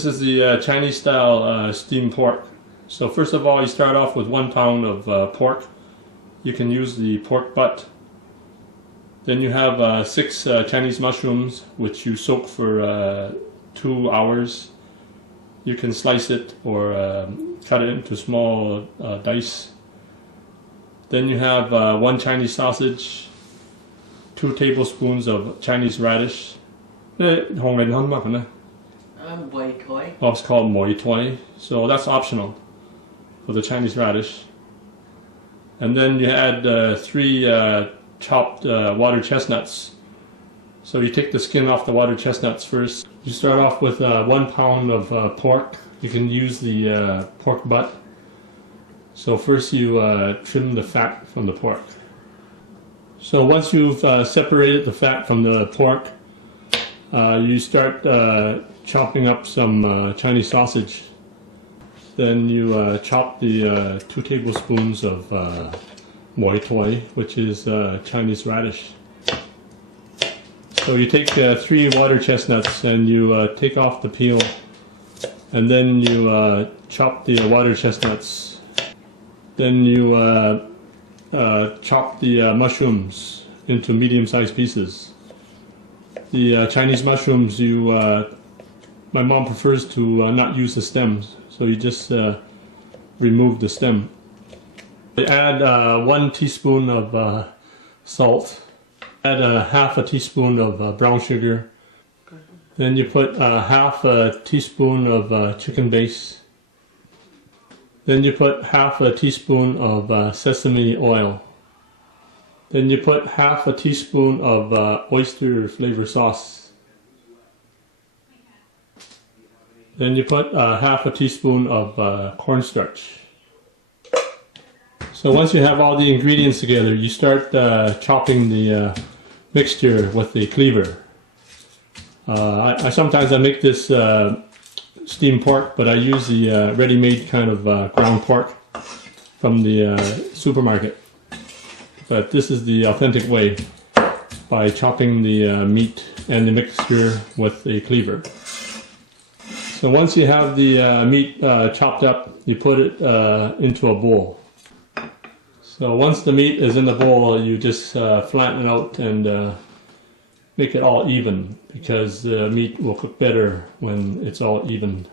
This is the Chinese style steamed pork. So first of all, you start off with 1 pound of pork. You can use the pork butt. Then you have 6 Chinese mushrooms, which you soak for 2 hours. You can slice it or cut it into small dice. Then you have 1 Chinese sausage, 2 tablespoons of Chinese radish. Oh, it's called moi toi, so that's optional for the Chinese radish. And then you add 3 chopped water chestnuts. So you take the skin off the water chestnuts first. You start off with 1 pound of pork. You can use the pork butt. So first you trim the fat from the pork. So once you've separated the fat from the pork, you start chopping up some Chinese sausage. Then you chop the 2 tablespoons of moi toi, which is Chinese radish. So you take 3 water chestnuts and you take off the peel, and then you chop the water chestnuts. Then you chop the mushrooms into medium-sized pieces. The Chinese mushrooms, my mom prefers to not use the stems, so you just remove the stem. You add 1 teaspoon of salt. Add half a teaspoon of brown sugar. Then you put half a teaspoon of chicken base. Then you put half a teaspoon of sesame oil. Then you put half a teaspoon of oyster flavor sauce. Then you put half a teaspoon of cornstarch. So once you have all the ingredients together, you start chopping the mixture with the cleaver. Sometimes I make this steamed pork, but I use the ready-made kind of ground pork from the supermarket. But this is the authentic way, by chopping the meat and the mixture with a cleaver. So once you have the meat chopped up, you put it into a bowl. So once the meat is in the bowl, you just flatten it out and make it all even, because the meat will cook better when it's all even.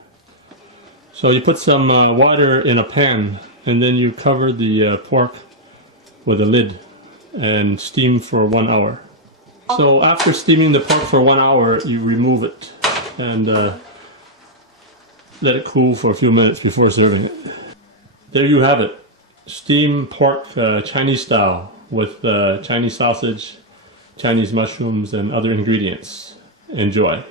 So you put some water in a pan, and then you cover the pork with a lid and steam for 1 hour. So after steaming the pork for 1 hour, you remove it and let it cool for a few minutes before serving it. There you have it. Steamed pork Chinese style with Chinese sausage, Chinese mushrooms, and other ingredients. Enjoy.